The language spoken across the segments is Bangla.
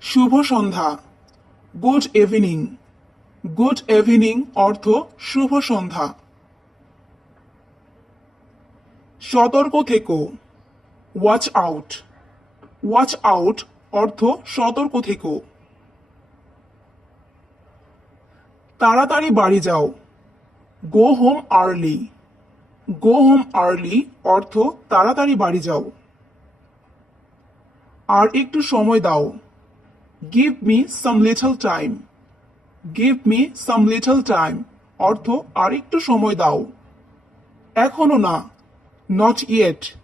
শুভ সন্ধ্যা। গুড ইভিনিং গুড ইভিনিং অর্থ শুভ সন্ধ্যা। সতর্ক থেকো। ওয়াচ আউট ওয়াচ আউট অর্থ সতর্ক থেকো। তাড়াতাড়ি বাড়ি যাও। Go home early go home early অর্থ তাড়াতাড়ি বাড়ি যাও। আর একটু সময় দাও। Give me some little time give me some little time অর্থ আর একটু সময় দাও। এখনও না। নট ইয়েট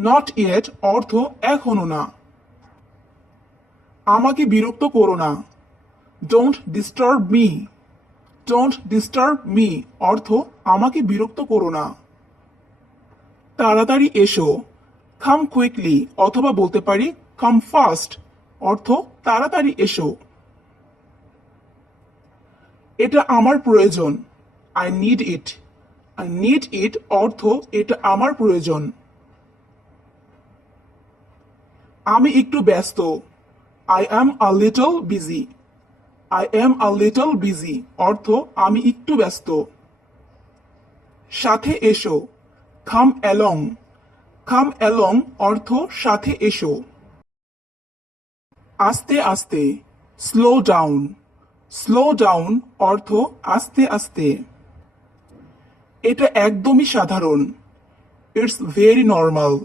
নট ইয়েট অর্থ এখনও না। আমাকে বিরক্ত করো না। Don't disturb me don't disturb me অর্থ আমাকে বিরক্ত করো না। তাড়াতাড়ি এসো। কাম কুইকলি অথবা বলতে পারি কাম ফাস্ট অর্থ তাড়াতাড়ি এসো। এটা আমার প্রয়োজন। I need it I need it অর্থ এটা আমার প্রয়োজন। আমি একটু ব্যস্ত। I am a little busy I am a little busy অর্থ আমি একটু ব্যস্ত। সাথে এসো। খাম অ্যালং খাম অ্যালং অর্থ সাথে এসো। আস্তে আস্তে স্লো ডাউন স্লো ডাউন অর্থ আস্তে আস্তে। এটা একদমই সাধারণ। It's very normal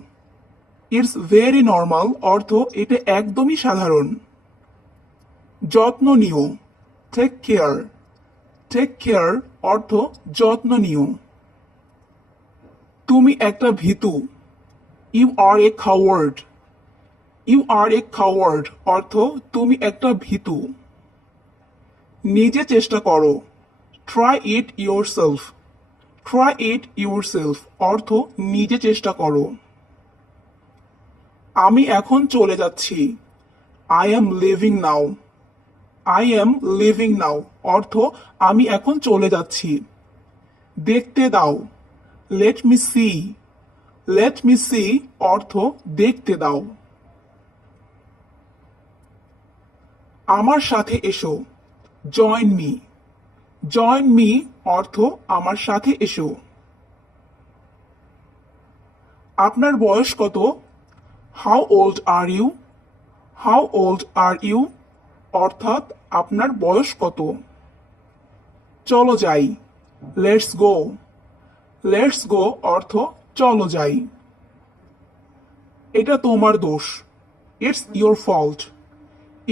it's very normal অর্থ এটা একদমই সাধারণ। যত্ন নিও। টেক কেয়ার টেক কেয়ার অর্থ যত্ন নিও। তুমি একটা ভীতু। ইউ আর এ খাওয়ার্ড ইউ আর এ খাওয়ার্ড অর্থ তুমি একটা ভীতু। নিজে চেষ্টা করো। Try it yourself try it yourself অর্থ নিজে চেষ্টা করো। আমি এখন চলে যাচ্ছি। I am leaving now I am leaving now অর্থ আমি এখন চলে যাচ্ছি। দেখতে দাও। Let me see let me see অর্থ দেখতে দাও। আমার সাথে এসো। জয়েন মি জয়েন মি অর্থ আমার সাথে এসো। আপনার বয়স কত? How old are you how old are you অর্থাৎ আপনার বয়স কত? চলো যাই। লেটস গো লেটস গো অর্থ চলো যাই। এটা তোমার দোষ। It's your fault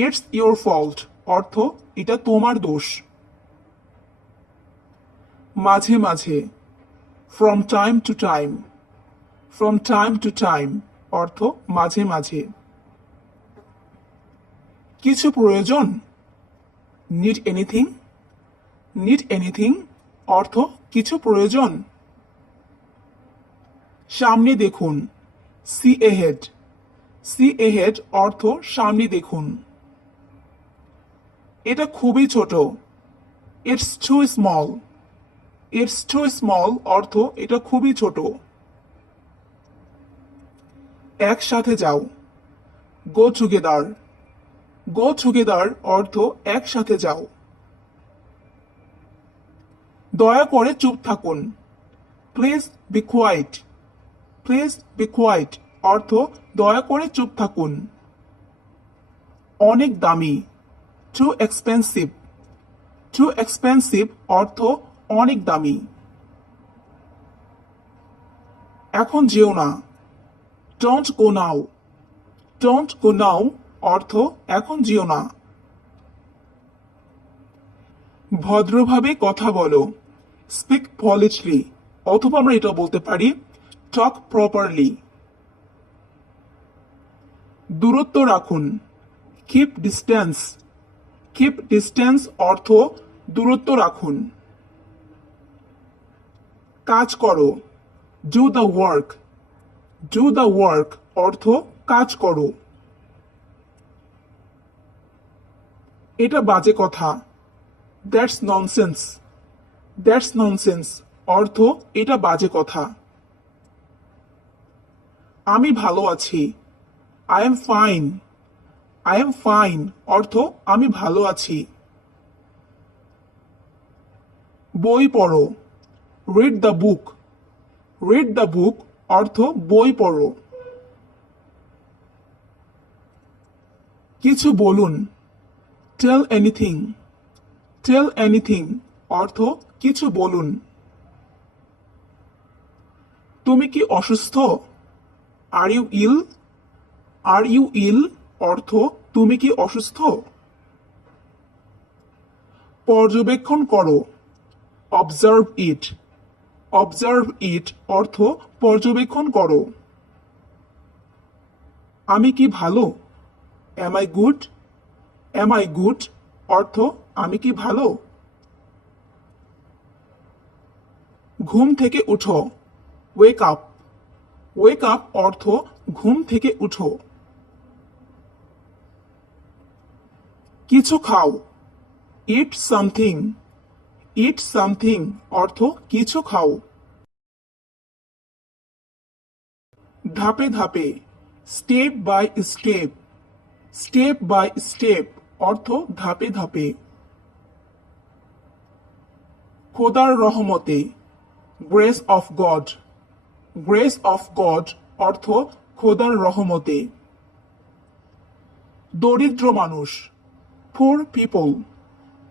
it's your fault অর্থ, এটা তোমার দোষ। মাঝে মাঝে from time to time from time to time অর্থ, মাঝে মাঝে। কিছু প্রয়োজন? নিড এনিথিং নিড এনিথিং অর্থ, কিছু প্রয়োজন? সামনে দেখুন see ahead see ahead অর্থ, সামনে দেখুন। এটা খুবই ছোট। It's too small it's too small অর্থ এটা খুবই ছোট। একসাথে যাও। গো টুগেদার গো টুগেদার অর্থ একসাথে যাও। দয়া করে চুপ থাকুন। Please be quiet please be quiet অর্থ দয়া করে চুপ থাকুন। অনেক দামি। টু এক্সপেন্সিভ টু এক্সপেন্সিভ অর্থ অনেক দামি। এখন যেও না। Don't go now don't go নাও অর্থ এখন যেও না। ভদ্রভাবে কথা বলো। স্পিক পলিটলি অথবা আমরা এটা বলতে পারি টক প্রপারলি দূরত্ব রাখুন। কিপ ডিস্টেন্স কিপ ডিস্টেন্স অর্থ দূরত্ব রাখুন। কাজ করো। Do the work do the work অর্থ কাজ করো। এটা বাজে কথা। দ্যাটস ননসেন্স দ্যাটস ননসেন্স অর্থ এটা বাজে কথা। আমি ভালো আছি। I am fine I am fine অর্থ, আমি ভালো আছি। বই পড়ো। Read the book read the book অর্থ, বই পড়ো। কিছু বলুন। টেল এনিথিং টেল এনিথিং অর্থ, কিছু বলুন। তুমি কি অসুস্থ? Are you ill are you ইল অর্থ তুমি কি অসুস্থ? পর্যবেক্ষণ করো। অবজার্ভ ইট অবজার্ভ ইট অর্থ পর্যবেক্ষণ করো। আমি কি ভালো? Am I good am I good অর্থ আমি কি ভালো? ঘুম থেকে উঠো। ওয়েক আপ ওয়েক আপ অর্থ ঘুম থেকে উঠো। কিছু খাও। ইট সামথিং ইট সামথিং অর্থ কিছু খাও। ধাপে ধাপে step by step step by step অর্থ ধাপে ধাপে। খোদার রহমতে grace of God grace of God অর্থ খোদার রহমতে। দরিদ্র মানুষ ফোর পিপল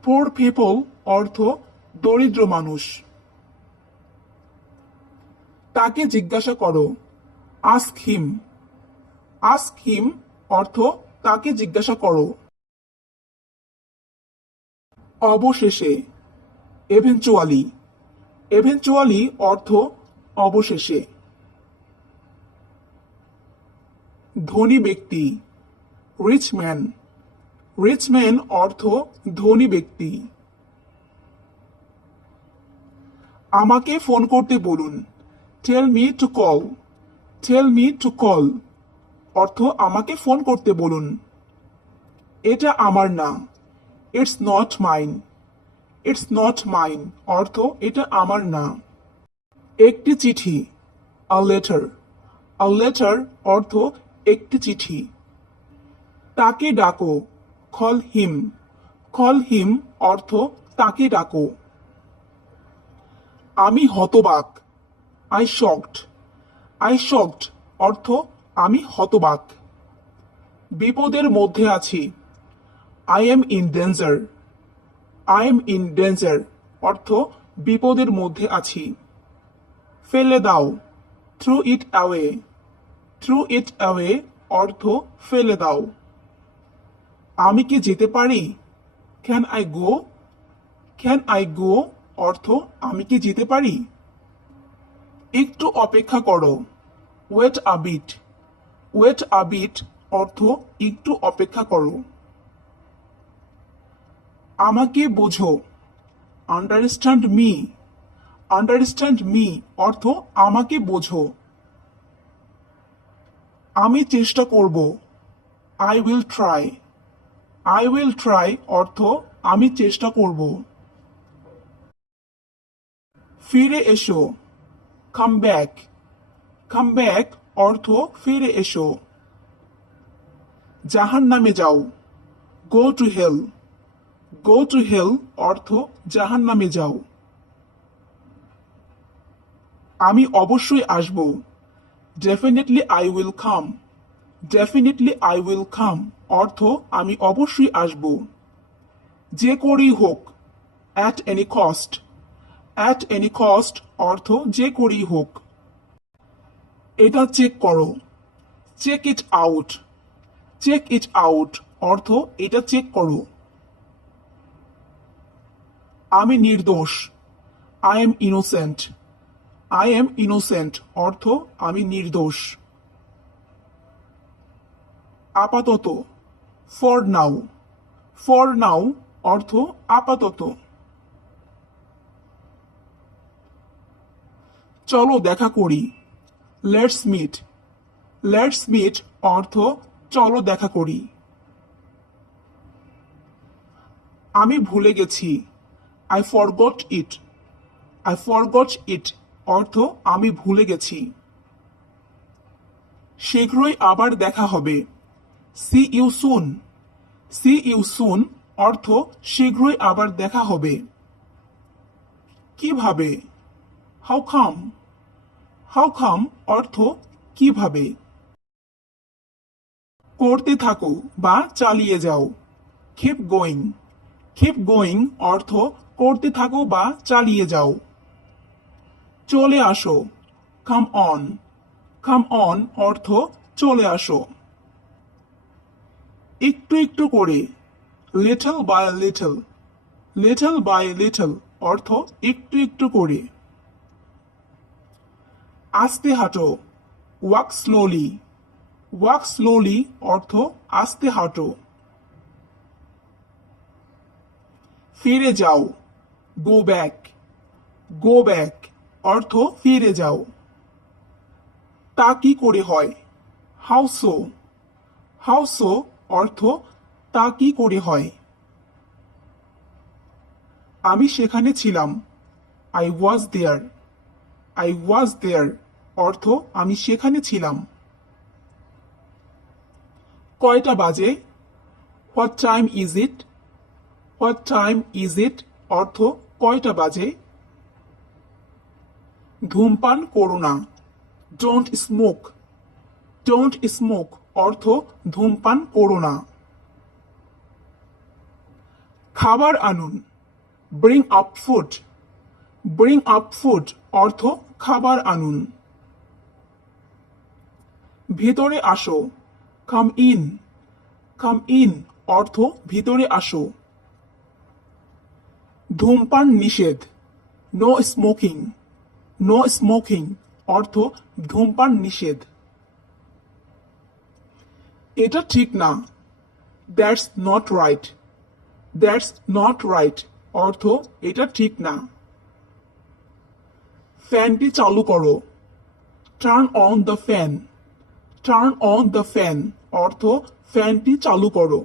ফোর পিপল অর্থ দরিদ্র মানুষ। তাকে জিজ্ঞাসা করো আস্ক হিম আস্ক হিম অর্থ তাকে জিজ্ঞাসা করো। অবশেষে এভেঞ্চুয়ালি এভেঞ্চুয়ালি অর্থ অবশেষে। ধনী ব্যক্তি রিচ ম্যান রিচ ম্যান অর্থ ধনী ব্যক্তি। আমাকে ফোন করতে বলুন। Tell me to call tell me to call অর্থ আমাকে ফোন করতে বলুন। এটা আমার না। It's not mine it's not mine অর্থ এটা আমার না। একটি চিঠি। আ লেটার আ লেটার অর্থ একটি চিঠি। তাকে ডাকো। Call him. কল হিম অর্থ তাকে ডাকো। আমি হতবাক। আই শকড আই শকড অর্থ আমি হতবাক। বিপদের মধ্যে আছি। I am in danger I am in danger অর্থ বিপদের মধ্যে আছি। ফেলে দাও। Throw it away throw it away অর্থ ফেলে দাও। আমি কি যেতে পারি? Can I go can I go অর্থ, আমি কি যেতে পারি? একটু অপেক্ষা করো। ওয়েট আবিট ওয়েট আবিট অর্থ, একটু অপেক্ষা করো। আমাকে বোঝো। আন্ডারস্ট্যান্ড মি আন্ডারস্ট্যান্ড মি অর্থ, আমাকে বোঝো। আমি চেষ্টা করব। I will try I will try অর্থ আমি চেষ্টা করব। ফিরে এসো। কাম ব্যাক কাম ব্যাক অর্থ ফিরে এসো। জাহান নামে যাও। Go to hell go to hell অর্থ জাহান নামে যাও। আমি অবশ্যই আসব। Definitely I will come definitely I will come অর্থ, আমি অবশ্যই আসব। যে করেই হোক at any cost at any cost অর্থ, যে করেই হোক। এটা চেক করো। Check it out check it out অর্থ, এটা চেক করো। আমি নির্দোষ। I am innocent I am innocent অর্থ, আমি নির্দোষ। আপাতত। ফর নাও ফর নাও অর্থ আপাতত। চলো দেখা করি। লেটস মিট লেটস মিট অর্থ চলো দেখা করি। আমি ভুলে গেছি। I forgot it I forgot it অর্থ আমি ভুলে গেছি। শীঘ্রই আবার দেখা হবে। See you soon see you soon অর্থ শীঘ্রই আবার দেখা হবে। কীভাবে? হাউ খাম হাউ খাম অর্থ কীভাবে? করতে থাকো বা চালিয়ে যাও। ক্ষেপ গোয়িং ক্ষেপ গোয়িং অর্থ করতে থাকো বা চালিয়ে যাও। চলে আসো। কাম অন কাম অন অর্থ চলে আসো। একটু একটু করে। Little by little little by little অর্থ একটু একটু করে। আস্তে হাঁটো। ওয়াক স্লোলি ওয়াক স্লোলি অর্থ আস্তে হাঁটো। ফিরে যাও। গো ব্যাক গো ব্যাক অর্থ ফিরে যাও। তা কি করে হয়? হাউ সো হাউ সো অর্থ তা কি করে হয়? আমি সেখানে ছিলাম। I was there I was দেয়ার অর্থ, আমি সেখানে ছিলাম। কয়টা বাজে? What time is it what time is it অর্থ, কয়টা বাজে? ধূমপান করো না। ডোন্ট স্মোক ডোন্ট স্মোক অর্থ ধূমপান করো না। খাবার আনুন। Bring up food bring up food অর্থ খাবার আনুন। ভেতরে আসো। কাম ইন কাম ইন অর্থ ভিতরে আসো। ধূমপান নিষেধ। নো স্মোকিং নো স্মোকিং অর্থ ধূমপান নিষেধ। এটা ঠিক না। That's not right that's not right অর্থ, এটা ঠিক না। ফ্যানটি চালু করো। Turn on the fan turn on the fan অর্থ, ফ্যানটি চালু করো।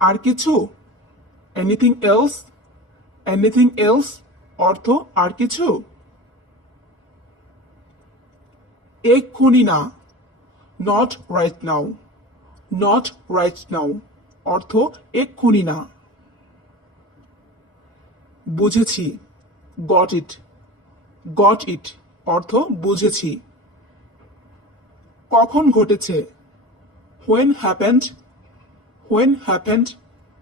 আর কিছু? এনিথিং এলস এনিথিং এলস অর্থ, আর কিছু? এক্ষুনি না। Not right now not right now অর্থ এক্ষুনি না। বুঝেছি। গট ইট গট ইট অর্থ বুঝেছি। কখন ঘটেছে? হোয়েন হ্যাপেন্ড হোয়েন হ্যাপেন্ড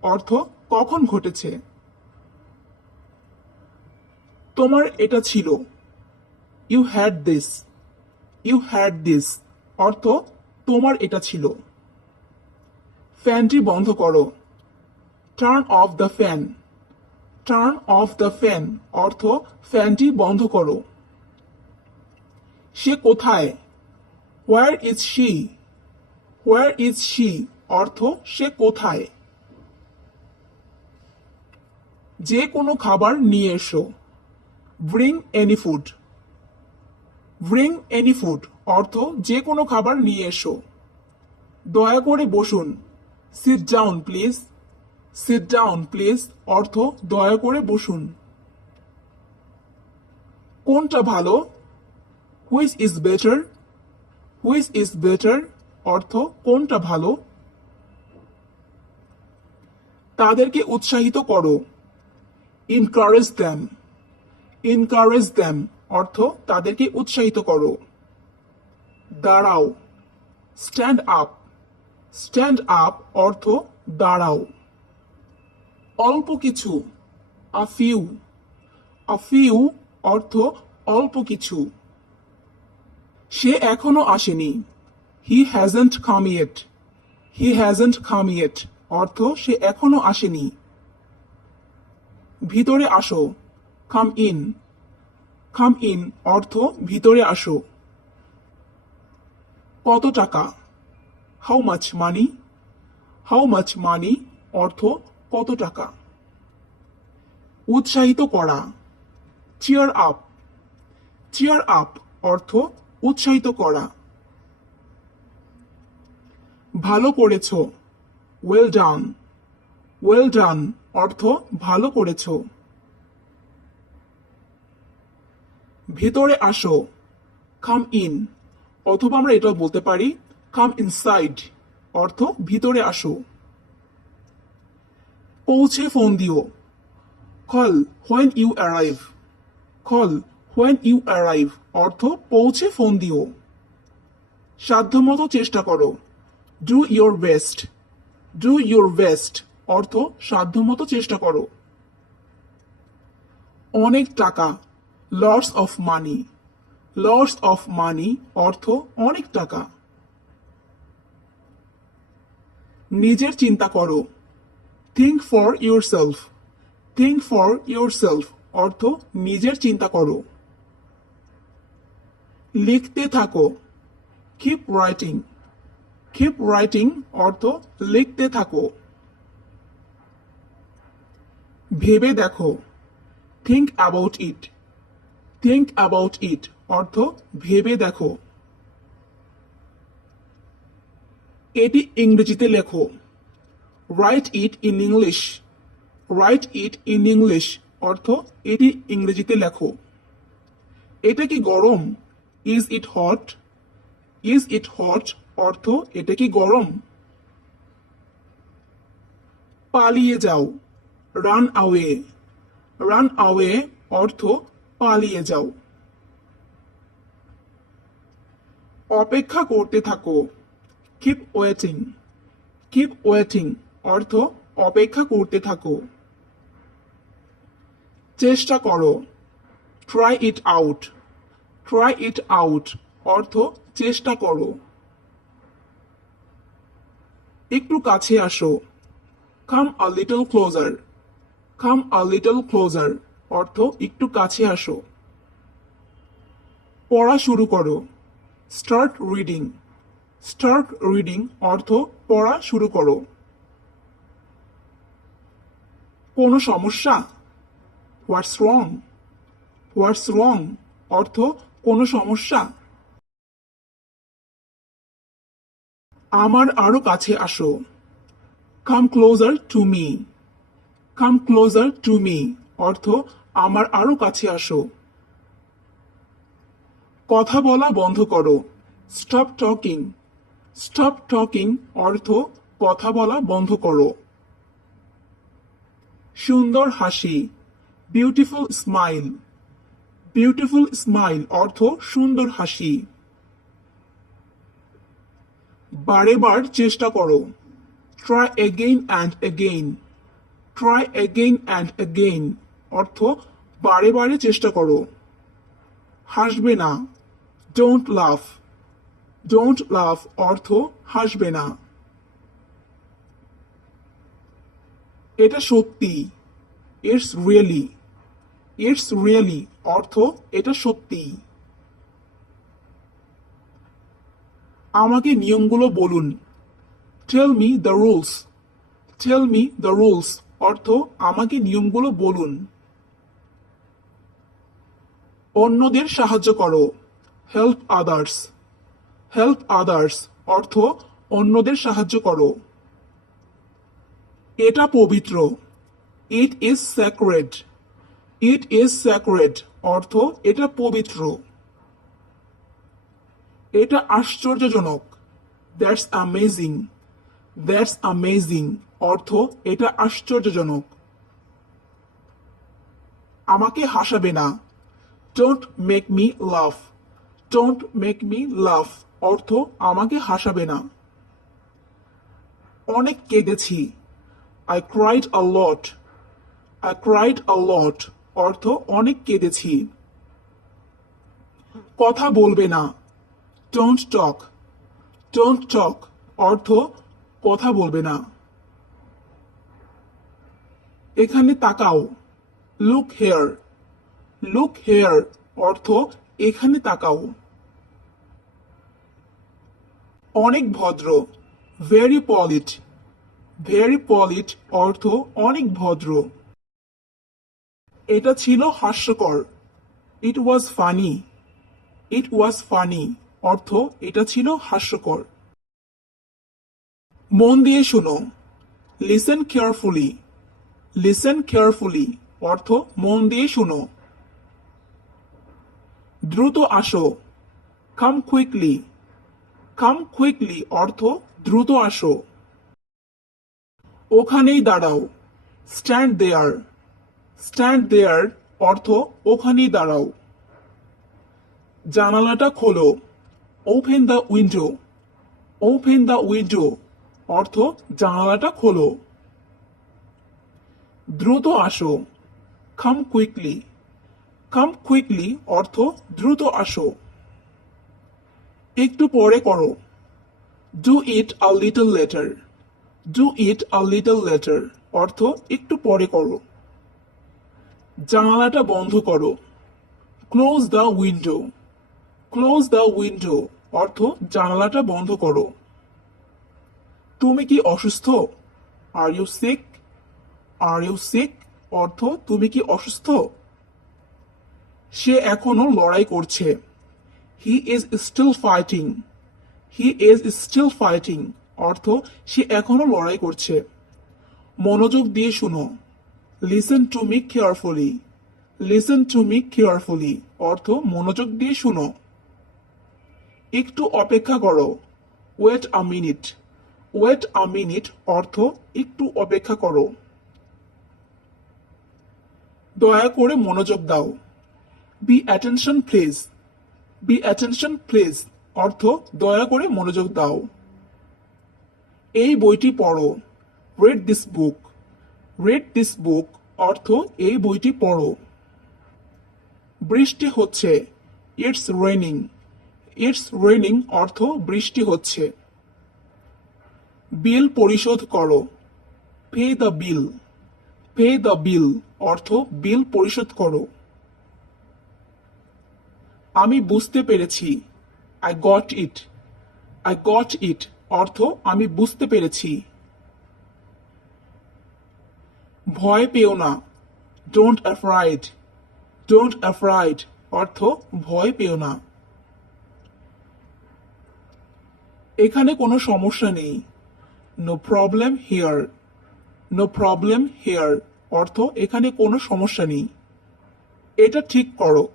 অর্থ কখন ঘটেছে? তোমার এটা ছিল। You had this you had this অর্থ তোমার এটা ছিল। ফ্যানটি বন্ধ করো। Turn off the fan turn off the fan অর্থ ফ্যানটি বন্ধ করো। সে কোথায়? Where is she where is she অর্থ সে কোথায়? যে কোনো খাবার নিয়ে এসো। Bring any food bring any food অর্থ যে কোনো খাবার নিয়ে এসো। দয়া করে বসুন। Sit down please sit down please অর্থ দয়া করে বসুন। কোনটা ভালো? Which is better which is better অর্থ কোনটা ভালো? তাদেরকে উৎসাহিত করো। ইনকারেজ দ্যাম ইনকারেজ দ্যাম অর্থ তাদেরকে উৎসাহিত করো। দাঁড়াও। স্ট্যান্ড আপ স্ট্যান্ড আপ অর্থ দাঁড়াও। অল্প কিছু। আ ফিউ আ ফিউ অর্থ অল্প কিছু। সে এখনও আসেনি। He hasn't come yet he hasn't come yet অর্থ সে এখনও আসেনি। ভিতরে আসো। কাম ইন কাম ইন অর্থ ভিতরে আসো। কত টাকা? How much money how much মানি অর্থ কত টাকা? উৎসাহিত করা। চিয়ার আপ চিয়ার আপ অর্থ উৎসাহিত করা। ভালো করেছ। ওয়েল ডান ওয়েল ডান অর্থ ভালো করেছ। ভেতরে আসো। কাম ইন অথবা আমরা এটাও বলতে পারি কাম ইনসাইড অর্থ ভিতরে আসো। পৌঁছে ফোন দিও। Call when you arrive call when you arrive অর্থ পৌঁছে ফোন দিও। সাধ্যমতো চেষ্টা করো। Do your best do your best অর্থ সাধ্যমতো চেষ্টা করো। অনেক টাকা lots of money lots of money অর্থ অনেক টাকা। নিজের চিন্তা করো। Think for yourself think for yourself অর্থ নিজের চিন্তা করো। লিখতে থাকো। কিপ রাইটিং কিপ রাইটিং অর্থ লিখতে থাকো। ভেবে দেখো। Think about it think about it অর্থ ভেবে দেখো। এটি ইংরেজিতে লেখো। Write it in English write it in English অর্থ এটি ইংরেজিতে লেখো। এটা কি গরম? Is it hot is it hot অর্থ এটা কি গরম? পালিয়ে যাও। রান আওয়ে রান আওয়ে অর্থ পালিয়ে যাও। অপেক্ষা করতে থাকো। কিপ ওয়েটিং কিপ ওয়েটিং অর্থ অপেক্ষা করতে থাকো। চেষ্টা করো। Try it out try it out অর্থ চেষ্টা করো। একটু কাছে আসো। Come a little closer come a little closer অর্থ একটু কাছে আসো। পড়া শুরু করো। স্টার্ট রিডিং স্টার্ট রিডিং অর্থ পড়া শুরু করো। কোনো সমস্যা? হোয়াটস রং হোয়াটস রং অর্থ কোনো সমস্যা? আমার আরও কাছে আসো। Come closer to me come closer to me অর্থ আমার আরও কাছে আসো। কথা বলা বন্ধ করো। স্টপ টকিং স্টপ টকিং অর্থ কথা বলা বন্ধ করো। সুন্দর হাসি। বিউটিফুল স্মাইল বিউটিফুল স্মাইল অর্থ সুন্দর হাসি। বারে বার চেষ্টা করো। Try again and again try again and again অর্থ বারে বারে চেষ্টা করো। হাসবে না। ডোন্ট লাভ ডোন্ট লাভ অর্থ হাসবে না। এটা সত্যি। ইটস রিয়েলি ইটস রিয়েলি অর্থ এটা সত্যি। আমাকে নিয়মগুলো বলুন। Tell me the rules tell me the rules অর্থ আমাকে নিয়মগুলো বলুন। অন্যদের সাহায্য করো। হেল্প আদার্স হেল্প আদার্স অর্থ অন্যদের সাহায্য করো। এটা পবিত্র। It is sacred it is sacred অর্থ এটা পবিত্র। এটা আশ্চর্যজনক। দ্যাটস অ্যামেজিং দ্যাটস অ্যামেজিং অর্থ এটা আশ্চর্যজনক। আমাকে হাসাবে না। Don't make me love don't make me love অর্থ আমাকে হাসাবে না। অনেক কেঁদেছি। I cried a lot I cried a lot অর্থ অনেক কেঁদেছি। কথা বলবে না। ডোন্ট টক ডোন্ট টক অর্থ কথা বলবে না। এখানে তাকাও। লুক হেয়ার লুক হেয়ার অর্থ এখানে তাকাও। অনেক ভদ্র ভেরি পলিট ভেরি পলিট অর্থ অনেক ভদ্র। এটা ছিল হাস্যকর। ইট ওয়াজ ফানি ইট ওয়াজ ফানি অর্থ এটা ছিল হাস্যকর। মন দিয়ে শোনো। লিসেন কেয়ারফুলি লিসেন কেয়ারফুলি অর্থ মন দিয়ে শোনো। দ্রুত আসো। কাম কুইকলি কাম কুইকলি অর্থ দ্রুত আসো। ওখানেই দাঁড়াও। স্ট্যান্ড দেয়ার স্ট্যান্ড দেয়ার অর্থ ওখানেই দাঁড়াও। জানালাটা খোলো। Open the window open the window অর্থ জানালাটা খোলো। দ্রুত আসো। কাম কুইকলি কাম কুইকলি অর্থ দ্রুত আসো। একটু পরে করো। Do it a little later do it a little later অর্থ একটু পরে করো। জানালাটা বন্ধ করো। Close the window close the window অর্থ জানালাটা বন্ধ করো। তুমি কি অসুস্থ? Are you sick are you sick অর্থ তুমি কি অসুস্থ? সে এখনও লড়াই করছে। He is still fighting he is still fighting অর্থ, সে এখনও লড়াই করছে। মনোযোগ দিয়ে শুনো। Listen to me carefully listen to me carefully অর্থ, মনোযোগ দিয়ে শুনো। একটু অপেক্ষা করো। Wait a minute wait a minute অর্থ, একটু অপেক্ষা করো। দয়া করে মনোযোগ দাও। Be attention please be attention please অর্থ, দয়া করে মনোযোগ দাও। এই বইটি পড়ো। Read this book read this book অর্থ, এই বইটি পড়ো। বৃষ্টি হচ্ছে। ইটস রেনিং ইটস রেনিং অর্থ, বৃষ্টি হচ্ছে। বিল পরিশোধ করো। Pay the bill pay the bill অর্থ বিল পরিশোধ করো। আমি বুঝতে পেরেছি। I got it I got it অর্থ, আমি বুঝতে পেরেছি। ভয় পেও না। ডোন্ট অ্যাফ্রাইড ডোন্ট অ্যাফ্রাইড অর্থ, ভয় পেও না। এখানে কোনো সমস্যা নেই। No problem here no problem here অর্থ, এখানে কোনো সমস্যা নেই। এটা ঠিক করো।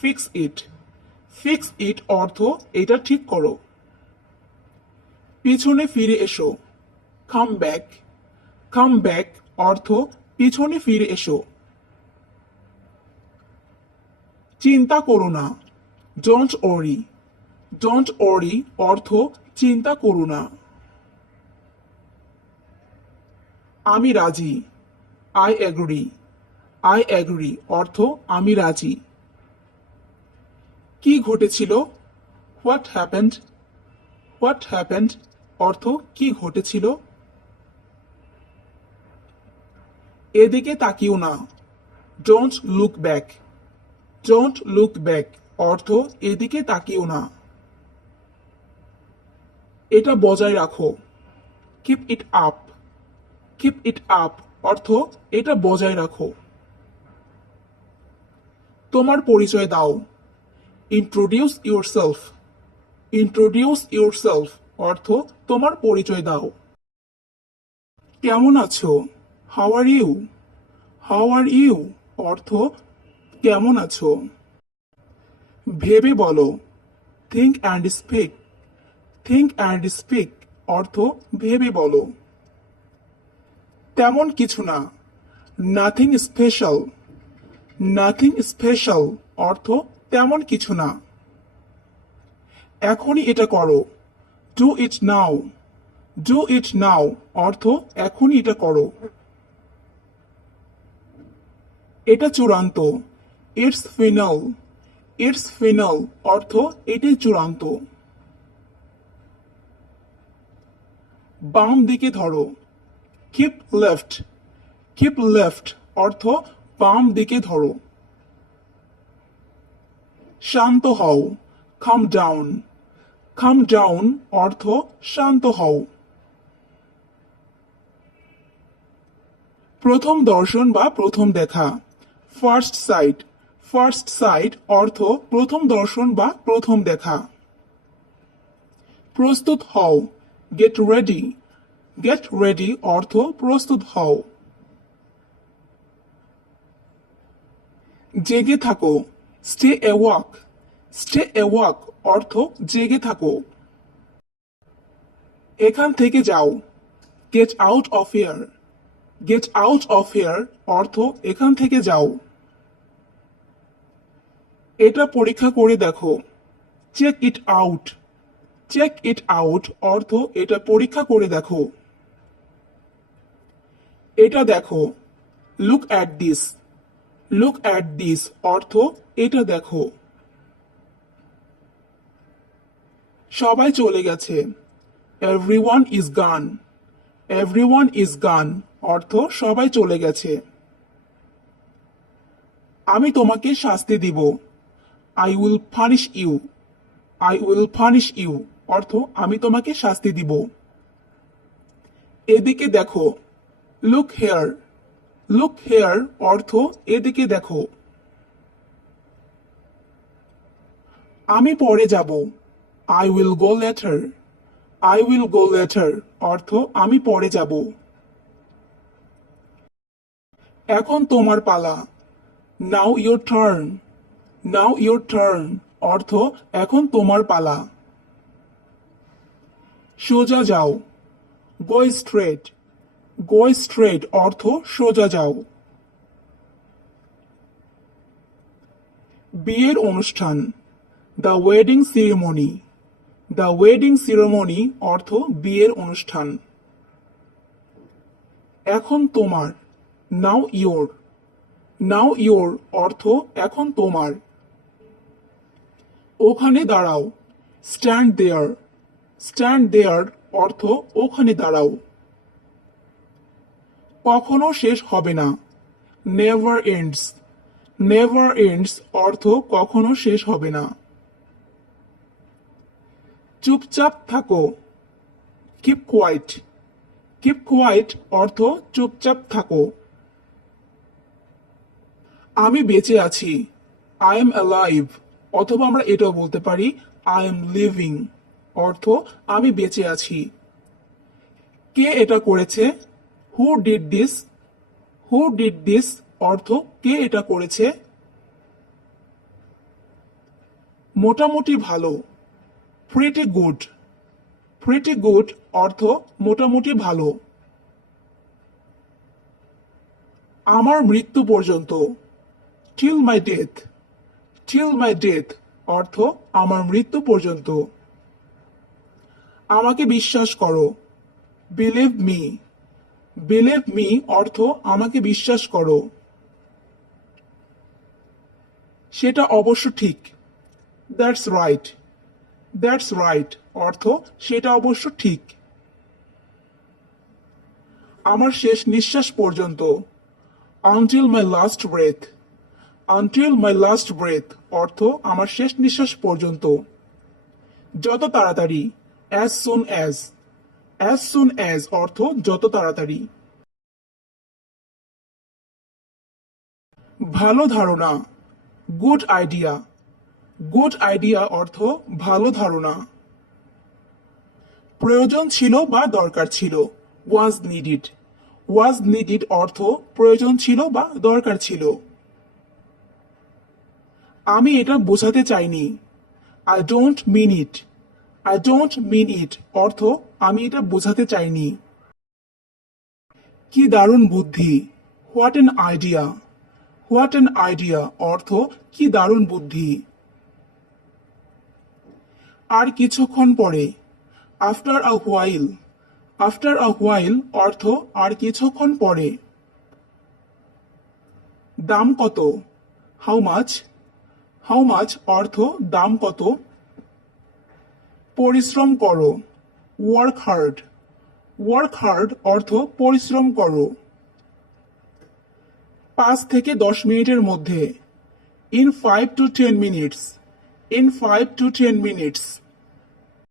ফিক্স ইট ফিক্স ইট অর্থ এটা ঠিক করো। পিছনে ফিরে এসো। কাম ব্যাক কাম ব্যাক অর্থ পিছনে ফিরে এসো। চিন্তা করো না। ডোন্ট ওরি ডোন্ট ওরি অর্থ চিন্তা করো না। আমি রাজি। আই এগ্রি আই এগ্রি অর্থ আমি রাজি। কি ঘটেছিল? হোয়াট হ্যাপেন্ড হোয়াট হ্যাপেন্ড অর্থ কি ঘটেছিল? এদিকে তাকিও না। Don't look back don't look back অর্থ এদিকে তাকিও না। এটা বজায় রাখো। Keep it up keep it up অর্থ এটা বজায় রাখো। তোমার পরিচয় দাও। ইন্ট্রোডিউস ইউরসেলফ ইন্ট্রোডিউস ইউরসেলফ অর্থ, তোমার পরিচয় দাও। কেমন আছো? How are you how are you অর্থ, কেমন আছো? ভেবে বলো। Think and speak think and speak অর্থ, ভেবে বলো। তেমন কিছু না। নাথিং স্পেশাল নাথিং স্পেশাল অর্থ তেমন কিছু না। এখনই এটা করো। Do it now do it নাও অর্থ এখনই এটা করো। এটা চূড়ান্ত। ইটস ফিনাল ইটস ফিনাল অর্থ এটাই চূড়ান্ত। বাম দিকে ধরো। কিপ লেফট কিপ লেফট অর্থ বাম দিকে ধরো। শান্ত হও। কাম ডাউন কাম ডাউন অর্থ শান্ত হও। প্রথম দর্শন বা প্রথম দেখা। ফার্স্ট সাইট ফার্স্ট সাইট অর্থ প্রথম দর্শন বা প্রথম দেখা। প্রস্তুত হও। গেট রেডি গেট রেডি অর্থ প্রস্তুত হও। জেগে থাকো। স্টে এওয়াক স্টে এওয়াক অর্থ জেগে থাকো। এখান থেকে যাও। Get out of here. Get out of here অর্থ এখান থেকে যাও। এটা পরীক্ষা করে দেখো। Check it out. Check it out অর্থ এটা পরীক্ষা করে দেখো। এটা দেখো। Look at this. Look at this অর্থ, এটা দেখো। সবাই চলে গেছে। Everyone is gone everyone is gone অর্থ, সবাই চলে গেছে। আমি তোমাকে শাস্তি দিব। I will punish you I will punish you অর্থ, আমি তোমাকে শাস্তি দিব। এদিকে দেখো। লুক হেয়ার লুক হেয়ার অর্থ এদিকে দেখো। আমি পরে যাব। I will go later I will go later অর্থ আমি পরে যাব। এখন তোমার পালা। Now your turn now your turn অর্থ এখন তোমার পালা। সোজা যাও। গো স্ট্রেট গো স্ট্রেট অর্থ সোজা যাও। বিয়ের অনুষ্ঠান the wedding ceremony the wedding ceremony অর্থ বিয়ের অনুষ্ঠান। এখন তোমার নাও ইয়োর নাও ইয়োর অর্থ এখন তোমার। ওখানে দাঁড়াও স্ট্যান্ড দেয়ার স্ট্যান্ড দেয়ার অর্থ ওখানে দাঁড়াও। কখনো শেষ হবে না। নেভার এন্ডস নেভার এন্ডস অর্থ কখনো শেষ হবে না। চুপচাপ থাকো। কিপ কোয়াইট কিপ কোয়াইট অর্থ চুপচাপ থাকো। আমি বেঁচে আছি। আই এম অ্যালাইভ অথবা আমরা এটাও বলতে পারি আই এম লিভিং অর্থ আমি বেঁচে আছি। কে এটা করেছে? Who did this who did this অর্থ কে এটা করেছে? মোটামুটি ভালো। প্রিটি গুড প্রিটি গুড অর্থ মোটামুটি ভালো। আমার মৃত্যু পর্যন্ত। Till my death till my death অর্থ আমার মৃত্যু পর্যন্ত। আমাকে বিশ্বাস করো। বিলিভ মি বিলিভ মি অর্থ আমাকে বিশ্বাস করো। সেটা অবশ্য ঠিক। দ্যাটস রাইট দ্যাটস রাইট অর্থ সেটা অবশ্য ঠিক। আমার শেষ নিঃশ্বাস পর্যন্ত। Until my last breath until my last breath অর্থ আমার শেষ নিঃশ্বাস পর্যন্ত। যত তাড়াতাড়ি as soon as as soon as অর্থ যত তাড়াতাড়ি। ভালো ধারণা গুড আইডিয়া গুড আইডিয়া অর্থ ভালো ধারণা। প্রয়োজন ছিল বা দরকার ছিল ওয়াজ নিডিড ওয়াজ নিডিড অর্থ প্রয়োজন ছিল বা দরকার ছিল। আমি এটা বোঝাতে চাইনি। I don't mean it I don't mean it অর্থ আমি এটা বোঝাতে চাইনি। কি দারুণ বুদ্ধি। What an idea what an idea অর্থ কি দারুণ বুদ্ধি। আর কিছুক্ষণ পরে after a while after a while অর্থ আর কিছুক্ষণ পরে। দাম কত? হাউ মাছ হাউ মাছ অর্থ দাম কত? পরিশ্রম করো। ওয়ার্ক হার্ড ওয়ার্ক হার্ড অর্থ পরিশ্রম করো। পাঁচ থেকে দশ মিনিটের মধ্যে। In five to ten minutes in five to ten minutes